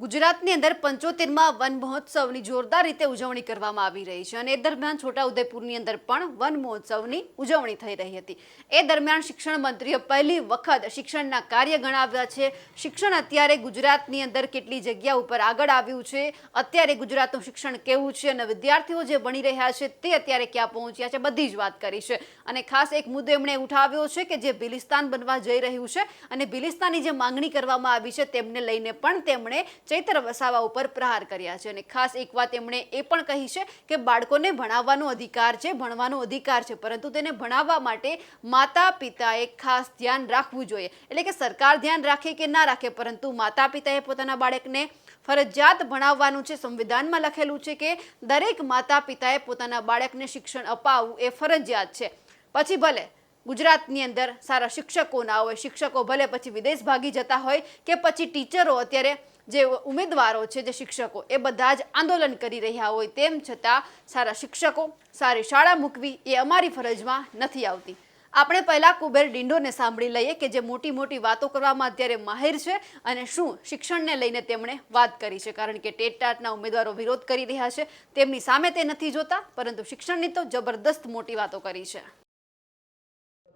ગુજરાતની અંદર પંચોતેરમાં વન મહોત્સવની જોરદાર રીતે ઉજવણી કરવામાં આવી રહી છે અને એ દરમિયાન છોટાઉદેપુરની અંદર પણ વન મહોત્સવની ઉજવણી થઈ રહી હતી. એ દરમિયાન શિક્ષણ મંત્રીએ પહેલી વખત શિક્ષણના કાર્ય ગણાવ્યા છે. શિક્ષણ અત્યારે ગુજરાતની અંદર કેટલી જગ્યા ઉપર આગળ આવ્યું છે? અત્યારે ગુજરાતનું શિક્ષણ કેવું છે અને વિદ્યાર્થીઓ જે ભણી રહ્યા છે તે અત્યારે ક્યાં પહોંચ્યા છે? બધી જ વાત કરી છે. અને ખાસ એક મુદ્દો એમણે ઉઠાવ્યો છે કે જે બિલિસ્તાન બનવા જઈ રહ્યું છે અને બિલિસ્તાનની જે માંગણી કરવામાં આવી છે તેમને લઈને પણ તેમણે ચૈત્ર વસાવા ઉપર પ્રહાર કર્યા છે અને ખાસ એક વાત એમણે એ પણ કહી છે કે બાળકોને ભણાવવાનો અધિકાર છે, ભણવાનો અધિકાર છે, પરંતુ તેને ભણાવવા માટે માતા પિતાએ ખાસ ધ્યાન રાખવું જોઈએ. એટલે કે સરકાર ધ્યાન રાખે કે ના રાખે, પરંતુ માતા પિતાએ પોતાના બાળકને ફરજિયાત ભણાવવાનું છે, સંવિધાનમાં લખેલું છે કે દરેક માતા પિતાએ પોતાના બાળકને શિક્ષણ અપાવવું એ ફરજિયાત છે. પછી ભલે ગુજરાતની અંદર સારા શિક્ષકો ના હોય, શિક્ષકો ભલે પછી વિદેશ ભાગી જતા હોય કે પછી ટીચરો અત્યારે જે ઉમેદવારો છે, જે શિક્ષકો, એ બધા જ આંદોલન કરી રહ્યા હોય તેમ છતાં સારા શિક્ષકો, સારી શાળા મૂકવી એ અમારી ફરજમાં નથી આવતી. આપણે પહેલા કુબેર ડિંડોને સાંભળી લઈએ કે જે મોટી મોટી વાતો કરવામાં અત્યારે માહિર છે અને શું શિક્ષણને લઈને તેમણે વાત કરી છે. કારણ કે ટેટ ટાટના ઉમેદવારો વિરોધ કરી રહ્યા છે. તેમની સામે તે નથી જોતા, પરંતુ શિક્ષણની તો જબરદસ્ત મોટી વાતો કરી છે.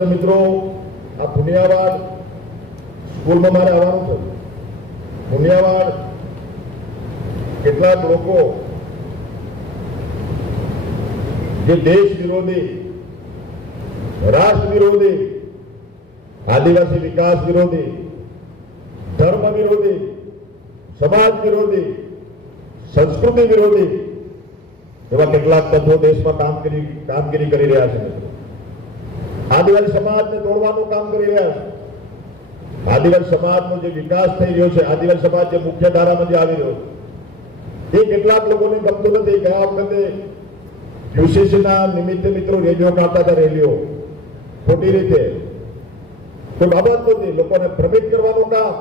મિત્રો, આ પુનિયાવાડ સ્કૂલમાં મારે આવવાનું થયું પુનિયાવાડ કેટલાક લોકો જે દેશ વિરોધી, રાષ્ટ્ર વિરોધી, આદિવાસી વિકાસ વિરોધી, ધર્મ વિરોધી, સમાજ વિરોધી, સંસ્કૃતિ વિરોધી એવા કેટલાક તત્વો દેશમાં કામગીરી કામગીરી કરી રહ્યા છે. આદિવાસી સમાજને તોડવાનું કામ કરી રહ્યા છે. આદિવાસી સમાજનો જે વિકાસ થઈ રહ્યો છે, આદિવાસી સમાજ જે મુખ્ય ધારામાં આવી રહ્યો એ કેટલાક લોકોને ગમતું નથી. ગયા વખતે યુસીસીના નિમિત્તે મિત્રો રેડિયો કાઢતા હતા રેલીઓ. ખોટી રીતે. કોઈ બાબત નથી. લોકોને ભ્રમિત કરવાનું કામ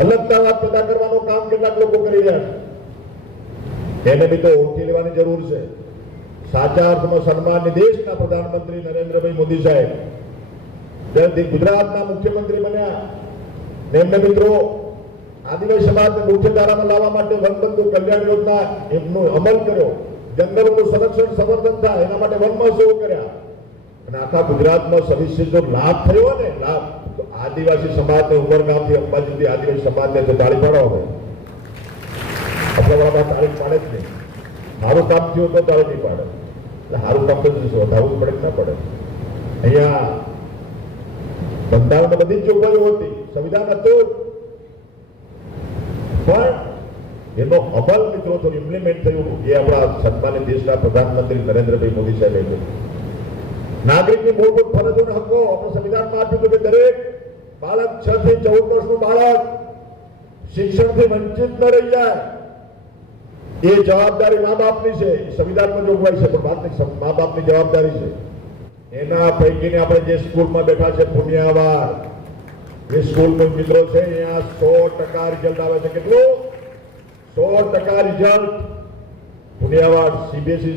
અલગતાવાદ પેદા કરવાનું કામ કેટલાક લોકો કરી રહ્યા છે. એને તો ઓળખી લેવાની જરૂર છે. સાચા અર્થમાં સન્માનની દેશના પ્રધાનમંત્રી નરેન્દ્રભાઈ મોદી સાહેબ જ્યારે ગુજરાતના મુખ્યમંત્રી બન્યા. ને એમને મિત્રો, આદિવાસી સમાજને મુખ્ય ધારામાં લાવવા માટે વનબંધુ કલ્યાણ યોજના એમનો અમલ કર્યો. જંગલોનું સંરક્ષણ સંવર્ધન થાય, એના માટે વન મહોત્સવ કર્યા. અને આખા ગુજરાતમાં સવિશેષ જો લાભ થયો ને, લાભ, તો આદિવાસી સમાજને ઉમરગામથી અંબાજીથી આદિવાસી સમાજને જો તાળી પાડો હવે આપણા તારીખ પાડે જ નહીં. સારું કામ થયું તો તાળી નહીં પાડે. એટલે સારું કામ તો વધારવું પડે ના પડે? અહીંયા બંધારણ બધી જોગવાઈઓ હતી સંવિધાન હતું પણ એનો અમલ મિત્રો તો ઇમ્પ્લિમેન્ટ થયું એ આપણા સન્માનિત દેશના પ્રધાનમંત્રી નરેન્દ્રભાઈ મોદી સાહેબે કર્યું. નાગરિકની મૂળભૂત ફરજો અને હકો, આપણે સંવિધાનમાં આપ્યું હતું કે દરેક બાળક છ થી ચૌદ વર્ષનું બાળક શિક્ષણથી વંચિત ન રહી જાય. એ જવાબદારી મા બાપની છે સંવિધાનમાં જોગવાઈ છે, પણ મા બાપની જવાબદારી છે. એના પૈકીને આપણે જે સ્કૂલમાં બેઠા છે પુનિયાવાડ એ સ્કૂલનો મિત્રો છે, અહીંયા સો ટકા રિઝલ્ટ આવે છે. કેટલું? સો ટકા રિઝલ્ટ પુનિયાવાડ સીબીએસઈ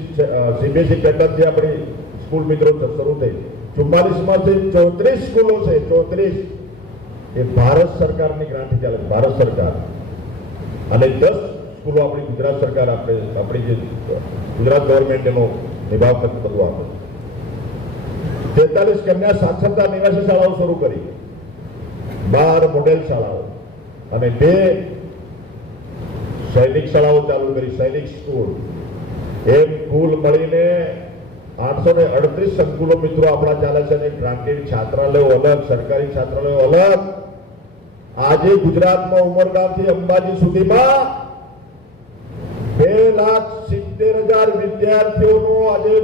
સીબીએસઈ પેટર્નથી આપણી સ્કૂલ મિત્રો શરૂ થઈ. ચુમ્માલીસમાંથી ચોત્રીસ સ્કૂલો છે, ચોત્રીસ. એ ભારત સરકારની ગ્રાન્ટથી ચાલે, ભારત સરકાર. અને દસ સ્કૂલો આપણી ગુજરાત સરકાર આપણે આપણી જે ગુજરાત ગવર્મેન્ટ એનો નિભાવ બધું આપે તેતાલીસ કન્યા સાક્ષરતા નિવાસી શાળાઓ શરૂ કરી. બાર મોડેલ શાળાઓ અને બે સૈનિક શાળાઓ ચાલુ કરી. સૈનિક સ્કૂલ. એમ કુલ મળીને આઠસો ને અડત્રીસ સંકુલો મિત્રો આપણા ચાલે છે અને ગ્રાન્ટેડ છાત્રાલયો અલગ, સરકારી છાત્રાલયો અલગ. આજે ગુજરાતમાં ઉમરગામથી અંબાજી સુધીમાં બે લાખ સિત્તેર હજાર વિદ્યાર્થીઓનો આજે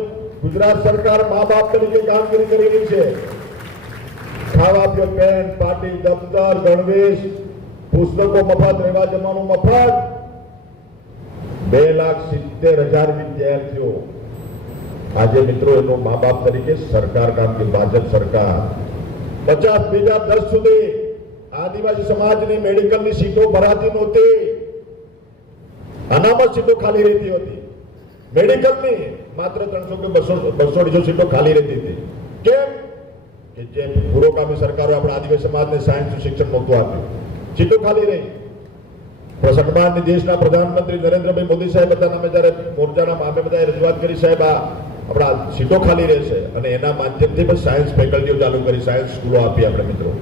ગુજરાત સરકાર મા બાપ તરીકે કામગીરી કરી રહી છે ખાવા પીઓ પેન પાટી દફતર, ગણવેશ, પુસ્તકો મફત, રહેવા જમવાનું મફત, બે લાખ સિત્તેર હજાર વિદ્યાર્થીઓ. આજે મિત્રો એનો મા બાપ તરીકે સરકાર કામગીરી, ભાજપ સરકાર. પચાસ બે હજાર દસ સુધી આદિવાસી સમાજની મેડિકલની સીટો ભરાતી નહોતી. અનામત સીટો ખાલી રહેતી હતી. મેડિકલની માત્ર ત્રણસો કે બસો બસો સીટો ખાલી રહેતી હતી. કેમ? કે જે પુરોગામી સરકારો આપણા આદિવાસી સમાજને સાયન્સનું શિક્ષણ નહોતું આપ્યું. સીટો ખાલી રહી. પણ સન્માનની દેશના પ્રધાનમંત્રી નરેન્દ્રભાઈ મોદી સાહેબ હતા અમે જ્યારે મોરચાના મામે બધાએ રજૂઆત કરી, સાહેબ, આ આપણા સીટો ખાલી રહેશે. અને એના માધ્યમથી પણ સાયન્સ ફેકલ્ટીઓ ચાલુ કરી, સાયન્સ સ્કૂલો આપી આપણે મિત્રો.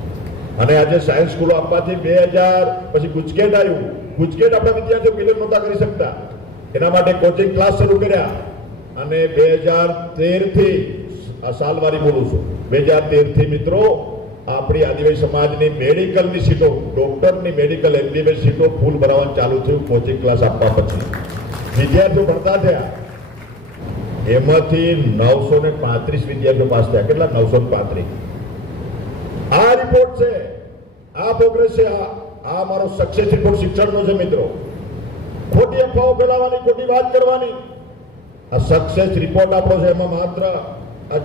અને આજે સાયન્સ સ્કૂલો આપવાથી બે હજાર પછી ગુજકેટ આવ્યું. ગુજકેટ આપણા વિદ્યાર્થીઓ મિલન નહોતા કરી શકતા. એના માટે કોચિંગ ક્લાસ શરૂ કર્યા. અને બે હજાર તેરથી સાલવારી બોલું છું. બે હજાર તેરથી મિત્રો, આપણી આદિવાસી સમાજની મેડિકલની સીટો, ડૉક્ટરની મેડિકલ એમબીબીએસ સીટો ફૂલ ભરાવાનું ચાલુ થયું, કોચિંગ ક્લાસ આપવા પછી. વિદ્યાર્થીઓ ભણતા થયા. એમાંથી નવસો ને પાંત્રીસ વિદ્યાર્થીઓ પાસ થયા. કેટલા? નવસો પાંત્રીસ. આ રિપોર્ટ છે, આ પ્રોગ્રેસ છે, આ મારો સક્સેસ રિપોર્ટ શિક્ષણનો છે મિત્રો. ખોટી અફવાઓ ફેલાવાની ખોટી વાત કરવાની આ સક્સેસ રિપોર્ટ આપણો છે એમાં માત્ર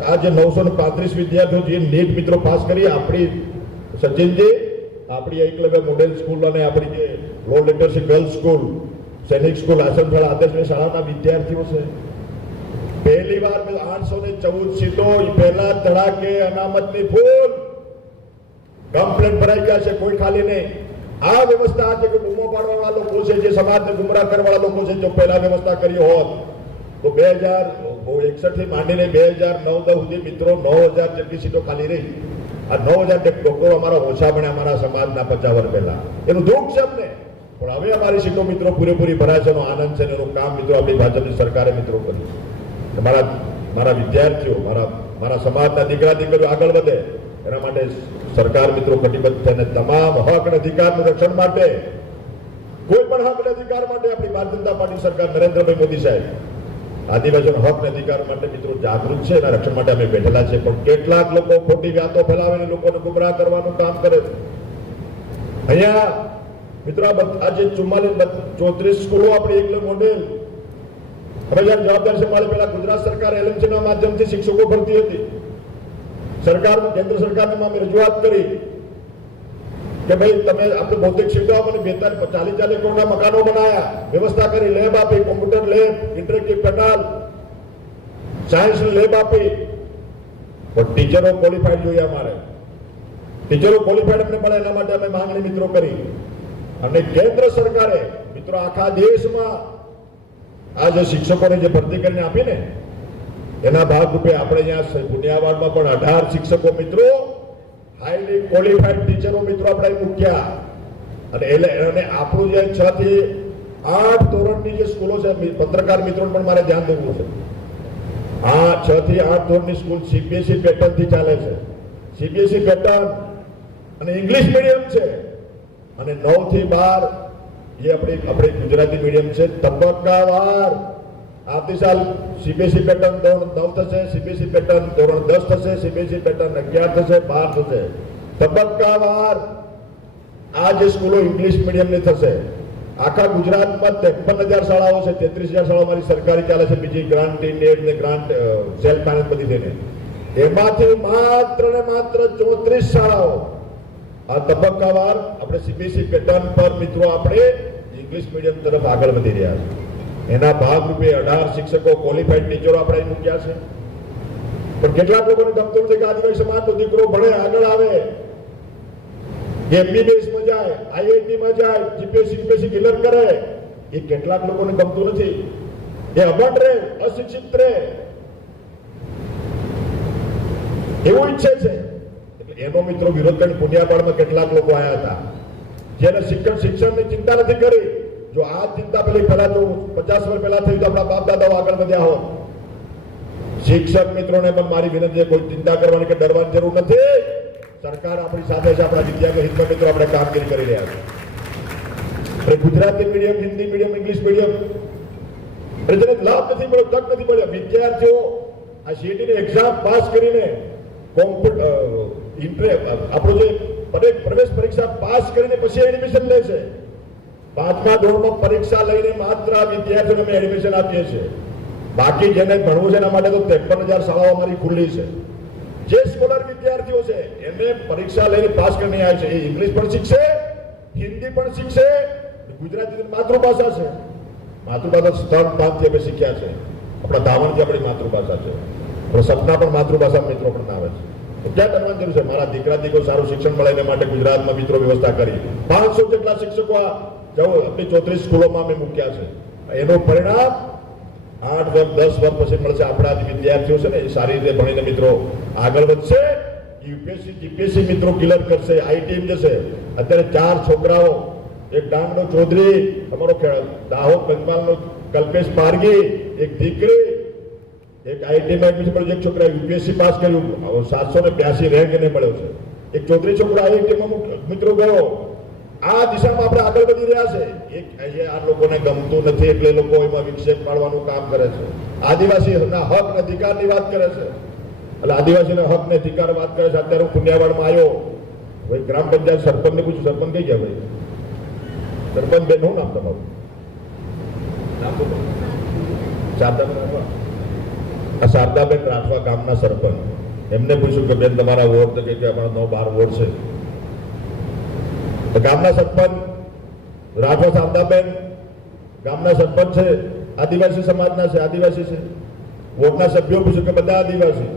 આ- જે નવસો ને પાંત્રીસ વિદ્યાર્થીઓ જે નીટ મિત્રો પાસ કરી, આપણી સચિનજી, આપણી એકલવ્ય મોડેલ સ્કૂલ અને આપણી જે લો લિટરસી ગર્લ્સ સ્કૂલ સૈનિક સ્કૂલ આસનફળ આદર્શ શાળાના વિદ્યાર્થીઓ છે. પહેલી વાર આઠસો ને ચૌદ સીટો પહેલા ધડાકે, અનામતની ફૂલ. કમ્પ્લેન ભરાઈ ગયા છે, કોઈ ખાલી નહીં. આ વ્યવસ્થા છે કે બૂમો પાડવાવાળા લોકો છે, જે સમાજને ગુમરાહ કરવાવાળા લોકો છે, જો પહેલા વ્યવસ્થા કરી હોત તો બે હજાર એકસઠથી માંડીને બે હજાર નવ દસ સુધી મિત્રો, નવ હજાર જેટલી સીટો ખાલી રહી. આ નવ હજાર ડોક્ટરો અમારા ઓછા ભણ્યા અમારા સમાજના પચાસ પહેલા. એનું દુઃખ છે અમને. પણ હવે અમારી સીટો મિત્રો પૂરેપૂરી ભરાય છે, એનો આનંદ છે એનું કામ મિત્રો આપણી ભાજપની સરકારે મિત્રો કર્યું મારા મારા વિદ્યાર્થીઓ, મારા મારા સમાજના દીકરા દીકરીઓ આગળ વધે. એના માટે સરકાર મિત્રો કટિબદ્ધ છે, અને તમામ હક અને અધિકારનું રક્ષણ માટે, કોઈ પણ હક અને અધિકાર માટે આપણી ભારતીય જનતા પાર્ટી સરકાર નરેન્દ્રભાઈ મોદી સાહેબ આદિવાસીનો હક અને અધિકાર માટે મિત્રો જાગૃત છે એના રક્ષણ માટે અમે બેઠેલા છે પણ કેટલાક લોકો ખોટી વાતો ફેલાવીને લોકોને ગુમરાહ કરવાનું કામ કરે છે. અહીંયા મિત્રો આ બધ- જે ચુમ્માલીસ ચોત્રીસ સ્કૂલો આપણી એકલો મોડેલ. હવે જ્યારે જવાબદારી સંભાળી પહેલા ગુજરાત સરકાર LMC ના માધ્યમથી શિક્ષકો ભરતી હતી. સરકાર કેન્દ્ર સરકારને અમે રજૂઆત કરી. કે ભાઈ તમે આપણે ભૌતિક સુવિધાઓ મને બેતાલીસ, ચાલીસ ચાલીસ કરોડના મકાનો બનાવ્યા વ્યવસ્થા કરી, લેબ આપી computer lab interactive panel science lab આપી. પણ ટીચરો ક્વોલિફાઈડ જોઈએ અમારે. ટીચરો ક્વોલિફાઈડ અમને મળે, એના માટે અમે માંગણી મિત્રો કરી. અને કેન્દ્ર સરકારે, મિત્રો આખા દેશમાં આ જે શિક્ષકોને જે ભરતી કરીને આપીને, એના ભાગરૂપે આપણે અહીંયા બુનિયાવાડમાં પણ અઢાર શિક્ષકો મિત્રો હાઈલી ક્વોલિફાઈડ ટીચરો મિત્રો આપણે મૂક્યા અને એટલે અને આપણું જે છ થી આઠ ધોરણની જે સ્કૂલો છે પત્રકાર મિત્રો પણ મારે ધ્યાન દેવું છે. આ છ થી આઠ ધોરણની સ્કૂલ સીબીએસઈ પેટર્નથી ચાલે છે. સીબીએસઈ પેટર્ન અને ઇંગ્લિશ મીડિયમ છે. અને નવથી બાર એ આપણી આપણી ગુજરાતી મીડિયમ છે. તબક્કાવાર આવતી સાલ સીબીએસઈ પેટર્ન ધોરણ નવ થશે, સીબીએસઈ પેટર્ન ધોરણ દસ થશે, સીબીએસઈ પેટર્ન અગિયાર થશે, બાર થશે. તબક્કાવાર આ જે સ્કૂલો ઇંગ્લિશ મીડિયમની થશે, આખા ગુજરાતમાં ત્રેપન હજાર શાળાઓ છે, તેત્રીસ હજાર શાળાઓ મારી સરકારી ચાલે છે, બીજી ગ્રાન્ટ ઇન્ડેડ ને ગ્રાન્ટ સેલ્ફ ફાઇનાન્સ બધી થઈને. એમાંથી માત્ર ને માત્ર ચોત્રીસ શાળાઓ. આ તબક્કાવાર આપણે સીબીએસઈ પેટર્ન પર મિત્રો આપણે ઇંગ્લિશ મીડિયમ તરફ આગળ વધી રહ્યા છે એના ભાગરૂપે અઢાર શિક્ષકો ક્વોલિફાઈડ ટીચરો આપણે મૂક્યા છે. પણ કેટલાક લોકોને ગમતું નથી કે આદિવાસી સમાજનો દીકરો ભણે, આગળ આવે. એમબીબીએસમાં જાય આઈઆઈટી માં જાય જીપીએસસી જીપીએસસી ક્લિયર કરે. એ કેટલાક લોકોને ગમતું નથી. એ અભણ રહે, અશિક્ષિત રહે. એવું ઈચ્છે છે. એટલે એનો મિત્રો વિરોધ કરી પુણ્યાપાડમાં કેટલાક લોકો આવ્યા હતા. જેને શિક્ષણ, શિક્ષણની ચિંતા નથી કરી. જો આ ચિંતા પેલી પહેલા જો પચાસ વર્ષ પહેલા થયું તો આપણા બાપ દાદાઓ આગળ વધ્યા હોત. શિક્ષક મિત્રોને પણ મારી વિનંતી છે, કોઈ ચિંતા કરવાની કે ડરવાની જરૂર નથી. સરકાર આપણી સાથે છે, આપણા વિદ્યાર્થી હિતમાં મિત્રો આપણે કામગીરી કરી રહ્યા છે. અરે Gujarati medium Hindi medium English medium અરે જેને લાભ નથી મળ્યો, તક નથી મળ્યો. વિદ્યાર્થીઓ, આ સીટીની એક્ઝામ પાસ કરીને કોમ્પ્યુટર આપણો જે પ્રવેશ પરીક્ષા પાસ કરીને પછી એડમિશન લે છે. પાંચમા ધોરણમાં પરીક્ષા લઈને માત્ર વિદ્યાર્થીઓને અમે એડમિશન આપીએ છીએ. બાકી જેને ભણવું છે એના માટે તો ત્રેપન હજાર શાળાઓ અમારી ખુલ્લી છે. જે સ્કોલર વિદ્યાર્થીઓ છે એને પરીક્ષા લઈને પાસ કરીને આવે છે. એ ઇંગ્લિશ પણ શીખશે, હિન્દી પણ શીખશે ગુજરાતી માતૃભાષા છે. માતૃભાષા સ્થળ પાંચથી અમે શીખ્યા છે. આપણા ધાવણથી આપણી માતૃભાષા છે. આપણા સપના પણ માતૃભાષા મિત્રો પણ આવે છે. ક્યાં કરવાની જરૂર છે? મારા દીકરા દીકરો સારું શિક્ષણ મળે એના માટે ગુજરાતમાં મિત્રો વ્યવસ્થા કરી. પાંચસો જેટલા શિક્ષકો આ જવો આપણી ચોત્રીસ સ્કૂલોમાં અમે મૂક્યા છે. એનું પરિણામ આઠ વર્ષ દસ વર્ષ પછી મળશે. આપણા જે વિદ્યાર્થીઓ છે ને, એ સારી રીતે ભણીને મિત્રો આગળ વધશે. યુપીએસસી, જીપીએસસી મિત્રો ક્લિયર કરશે. આઈટીએમ જશે. અત્યારે ચાર છોકરાઓ, એક ડાંગનો ચૌધરી, અમારો દાહોદ પંચમહાલનો કલ્પેશ પારગી, એક દીકરી, એક આઈટીમાં એડમિશન મળ્યું એક છોકરા યુપીએસસી પાસ કર્યું. સાતસો ને બ્યાસી રેન્ક એને મળ્યો છે. એક ચૌધરી છોકરો આઈટીમાં મિત્રો ગયો. આ દિશામાં આપણે આગળ વધી રહ્યા છે. એક અહીંયા આ લોકોને ગમતું નથી એટલે લોકો એમાં વિક્ષેપ પાડવાનું કામ કરે છે. આદિવાસીના હક અને અધિકારની વાત કરે છે. એટલે આદિવાસીના હક ને અધિકાર વાત કરે છે. અત્યારે હું પુણ્યાવાડમાં આવ્યો. ભાઈ ગ્રામ પંચાયત સરપંચને પૂછ્યું સરપંચ કઈ ગયા ભાઈ? સરપંચ બેન, શું નામ તમારું? આ શારદાબેન રાઠવા ગામના સરપંચ. એમને પૂછ્યું કે બેન, તમારા વોર્ડ કે અમારા નવ બાર વોર્ડ છે. ગામના સરપંચ રાઠવા શારદાબેન ગામના સરપંચ છે આદિવાસી સમાજના છે આદિવાસી છે વોર્ડના સભ્યો પૂછ્યું કે બધા આદિવાસી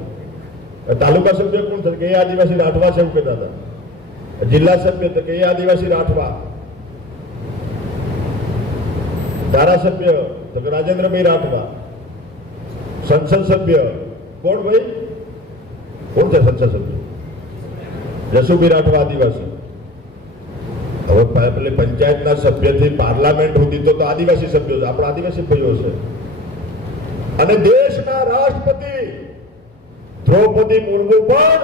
તાલુકા સભ્ય કોણ છે કે એ આદિવાસી રાઠવા છે એવું કહેતા હતા જિલ્લા સભ્ય તો કે એ આદિવાસી રાઠવા ધારાસભ્ય તો કે રાજેન્દ્રભાઈ રાઠવા સંસદ સભ્ય કોણ ભાઈ કોણ છે સંસદ સભ્ય જસુભાઈ રાઠવા આદિવાસી હવે પેલી પંચાયતના સભ્યથી પાર્લામેન્ટ સુધી તો આદિવાસી સભ્યો છે, આપણા આદિવાસી ભાઈઓ છે. અને દેશના રાષ્ટ્રપતિ દ્રૌપદી મુર્મુ પણ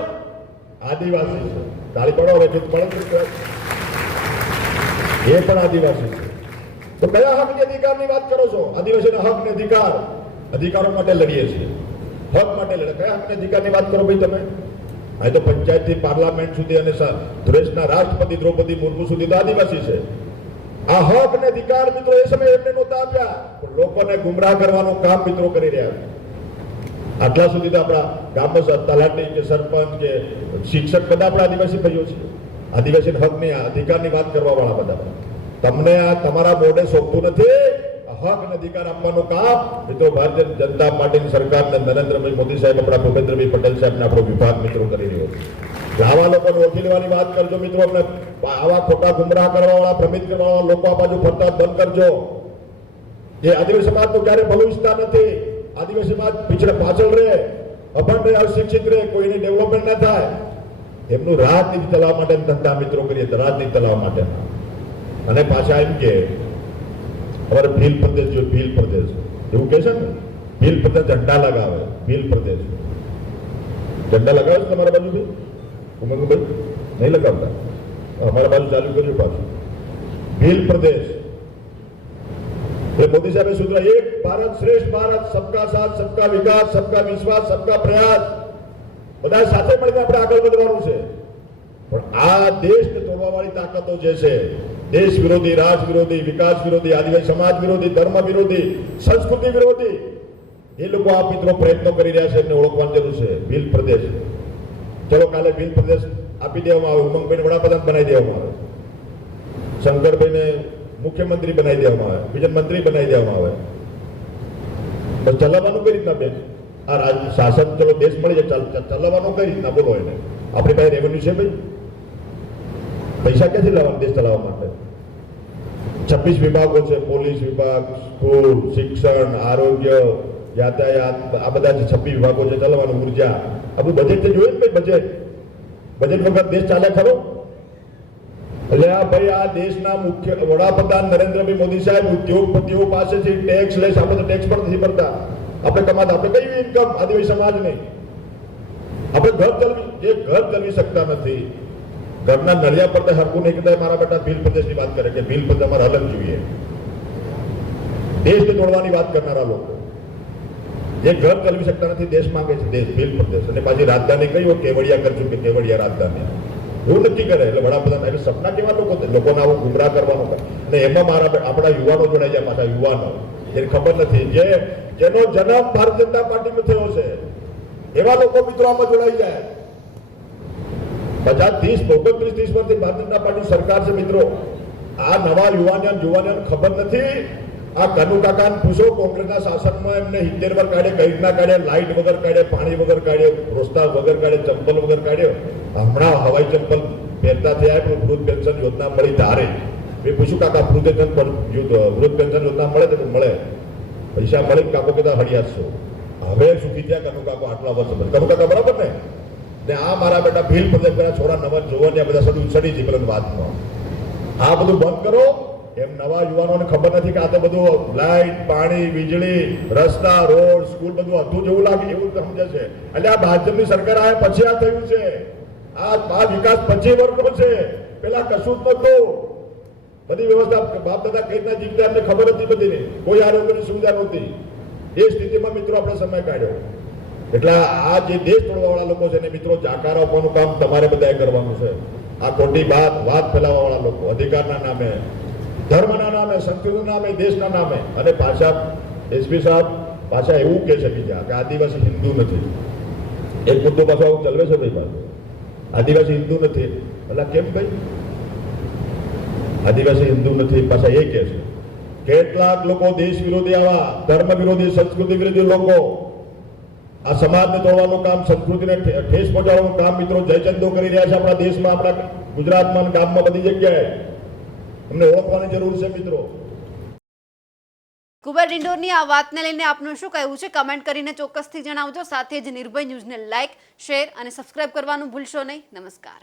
આદિવાસી છે. તાળી પડો જૂથ પડો એ પણ આદિવાસી છે. તો કયા હક અધિકારની વાત કરો છો? આદિવાસીના હક અધિકાર, અધિકારો માટે લડીએ છીએ. હક માટે લડે. કયા હક અધિકારની વાત કરો ભાઈ તમે? આ તો પંચાયતથી પાર્લામેન્ટ સુધી અને દેશના રાષ્ટ્રપતિ દ્રૌપદી મુર્મુ સુધી તો આદિવાસી છે. આ હક ને અધિકાર મિત્રો એ સમયે એમને નહોતા આપ્યા. પણ લોકોને ગુમરાહ કરવાનું કામ મિત્રો કરી રહ્યા આટલા સુધી તો આપણા ગામમાં સ- તલાટી કે સરપંચ કે શિક્ષક બધા આપણા આદિવાસી ભાઈઓ છે. આદિવાસી હકની અધિકારની વાત કરવા વાળા બધા. તમને આ તમારા બોર્ડે સોંપતું નથી. અધિકાર આપવાનું કામ એ તો ભારતીય જનતા પાર્ટીની સરકારને નરેન્દ્રભાઈ મોદી સાહેબ, આપણા ભૂપેન્દ્રભાઈ પટેલ સાહેબને આપણો વિભાગ મિત્રો કરી રહ્યો છે. આવા લોકોને લેવાની વાત કરજો મિત્રો આપણે આવા ખોટા ગુમરાહ કરવા વાળા ભ્રમિત કરવા વાળા લોકો આ બાજુ બંધ કરજો. એ આદિવાસી સમાજનું ક્યારે ભલું ઈચ્છતા નથી. આદિવાસી સમાજ પીછળ પાછળ રહે, અભણ અશિક્ષિત રહે, કોઈની ડેવલપમેન્ટ ના થાય. એમનું રાજનીતિ ચલાવવા માટે ધંધા મિત્રો કરીએ રાજનીતિ ચલાવવા માટે. અને પાછા એમ કે અમારે ભીલ પ્રદેશ જો ભીલ પ્રદેશ. એવું કહે છે ને? ભીલ પ્રદેશ ઝંડા લગાવે, ભીલ પ્રદેશ. ઝંડા લગાવે છે તમારા બાજુ ભાઈ ઉમંગભાઈ નહીં લગાવતા? અમારા બાજુ ચાલુ કર્યું પાછું. ભીલ પ્રદેશ. એ મોદી સાહેબે સૂત્ર, એક ભારત શ્રેષ્ઠ ભારત, સબકા સાથ, સબકા વિકાસ, સબકા વિશ્વાસ, સબકા પ્રયાસ. બધા સાથે મળીને આપણે આગળ વધવાનું છે. પણ આ દેશને તોડવા વાળી તાકાતો જે છે દેશ વિરોધી રાજ વિરોધી વિકાસ વિરોધી આદિવાસી સમાજ વિરોધી ધર્મ વિરોધી સંસ્કૃતિ વિરોધી એ લોકો આ મિત્રો પ્રયત્નો કરી રહ્યા છે એમને ઓળખવાની જરૂર છે. ભીલ પ્રદેશ. ચલો કાલે ભીલ પ્રદેશ આપી દેવામાં આવે, ઉમંગભાઈને વડાપ્રધાન બનાવી દેવામાં આવે. શંકરભાઈને મુખ્યમંત્રી બનાવી દેવામાં આવે, બીજા મંત્રી બનાવી દેવામાં આવે. તો ચલાવવાનું કઈ રીતના બેન? આ રાજ શાસન ચલો દેશ મળી જાય ચાલ- ચાલ- ચલાવવાનું કઈ રીતના? બોલો એને. આપણી પાસે રેવન્યુ છે ભાઈ. પૈસા ક્યાંથી લાવવાનું દેશ ચલાવવા માટે? છવ્વીસ વિભાગો છે, પોલીસ વિભાગ, સ્કૂલ, શિક્ષણ, આરોગ્ય, યાતાયાત, આ બધા જે છવ્વીસ વિભાગો છે ચલાવવાનું ઊર્જા આપણું બજેટ તો જોયું ને બજેટ બજેટ વગર દેશ ચાલે ખરો? એટલે આ ભાઈ, આ દેશના મુખ્ય વડાપ્રધાન નરેન્દ્રભાઈ મોદી સાહેબ ઉદ્યોગપતિઓ પાસેથી ટેક્સ લેશ આપણે તો ટેક્સ પણ નથી ભરતા. આપણે કમાતા, આપણે કઈ ઇન્કમ આદિવાસી નહીં આપણે ઘર ચલવી, જે ઘર ચલવી શકતા નથી. ઘરના નળિયા પર હરકું નહીં કહેતા, મારા બેટા ભીલ પ્રદેશની વાત કરે કે ભીલ પ્રદેશ અમારે અલગ જોઈએ દેશને તોડવાની વાત કરનારા લોકો. જે ઘર કરવી શકતા નથી, દેશ માંગે છે, દેશ ભીલ પ્રદેશ. અને પાછી રાજધાની કઈ હોય? કેવડિયા કરશું કે કેવડિયા રાજધાની. એવું નક્કી કરે, એટલે વડાપ્રધાન એટલે સપના કેવા લોકો? લોકોને આવું ગુમરાહ કરવાનું કરે અને એમાં મારા આપણા યુવાનો જોડાઈ જાય પાછા, યુવાનો. એને ખબર નથી. જે, જેનો જન્મ ભારતીય જનતા પાર્ટીમાં થયો છે. એવા લોકો મિત્રો આમાં જોડાઈ જાય. પચાસ ત્રીસ ઓગણત્રીસ ત્રીસ વર્ષથી ભારતીય જનતા પાર્ટી સરકાર છે મિત્રો. આ નવા યુવાનોને યુવાનોને ખબર નથી. આ કનુ કાકાને પૂછો, કોંગ્રેસના શાસનમાં એમને સિત્તેર વર કાઢે, કઈ રીતના કાઢે, લાઇટ વગર કાઢે, પાણી વગર કાઢે, રોસ્તા વગર કાઢે, ચંપલ વગર કાઢ્યો હમણાં હવાઈ ચંપલ પહેરતા થયા પણ વૃદ્ધ પેન્શન યોજના મળી તારે મેં પૂછ્યું, કાકા, વૃદ્ધ પર વૃદ્ધ પેન્શન યોજના મળે તો મળે. પૈસા મળે કાકો કહેતા હળિયાત છો. હવે સુખી થયા કનુ કાકો આટલા વર્ષ. કનુ કાકા બરાબર ને? ને આ મારા બેટા ભીલ પ્રદેશ પેલા છોરા નવા જોવાની આ બધા સડું સડી છે પેલા વાતમાં. આ બધું બંધ કરો. એમ નવા યુવાનોને ખબર નથી કે આ તો બધું લાઇટ પાણી, વીજળી, રસ્તા, રોડ, સ્કૂલ બધું હતું જેવું લાગે એવું સમજે છે. એટલે આ ભાજપની સરકાર આવે પછી આ થયું છે. આ આ વિકાસ પચીસ વર્ષનો છે. પેલા કશું જ નતું બધી વ્યવસ્થા બાપ દાદા કઈ રીતના જીવતા એમને ખબર હતી બધી. કોઈ આરોગ્યની સુવિધા નહોતી. એ સ્થિતિમાં મિત્રો આપણે સમય કાઢ્યો. એટલે આ જે દેશ તોડવાવાળા લોકો છે ને મિત્રો, જાકાર આપવાનું કામ તમારે બધાએ કરવાનું છે. આ ખોટી વાત વાત ફેલાવવાવાળા લોકો, અધિકારના નામે, ધર્મના નામે સંસ્કૃતિના નામે, દેશના નામે. અને પાછા એસપી સાહેબ પાછા એવું કહે છે બીજા કે આદિવાસી હિન્દુ નથી. એક મુદ્દો પાછો આવું ચલવે છે ભાઈ પાછો આદિવાસી હિન્દુ નથી. એટલે કેમ ભાઈ? આદિવાસી હિન્દુ નથી પાછા એ કહે છે. કેટલાક લોકો દેશ વિરોધી આવા, ધર્મ વિરોધી, સંસ્કૃતિ વિરોધી લોકો આ સમાજને તોડવાનું કામ, સંસ્કૃતિને ઠેસ પહોંચાડવાનું કામ મિત્રો જયચંદો કરી રહ્યા છે આપણા દેશમાં, આપણા ગુજરાતમાં ગામમાં બધી જગ્યાએ. અમને ઓળખવાની જરૂર છે મિત્રો. કુબેર ડિંડોરની આ વાતને લઈને આપનું શું કહેવું છે? કમેન્ટ કરીને ચોક્કસથી જણાવજો. સાથે જ નિર્ભય ન્યૂઝને લાઇક શેર અને સબસ્ક્રાઇબ કરવાનું ભૂલશો નહીં. નમસ્કાર.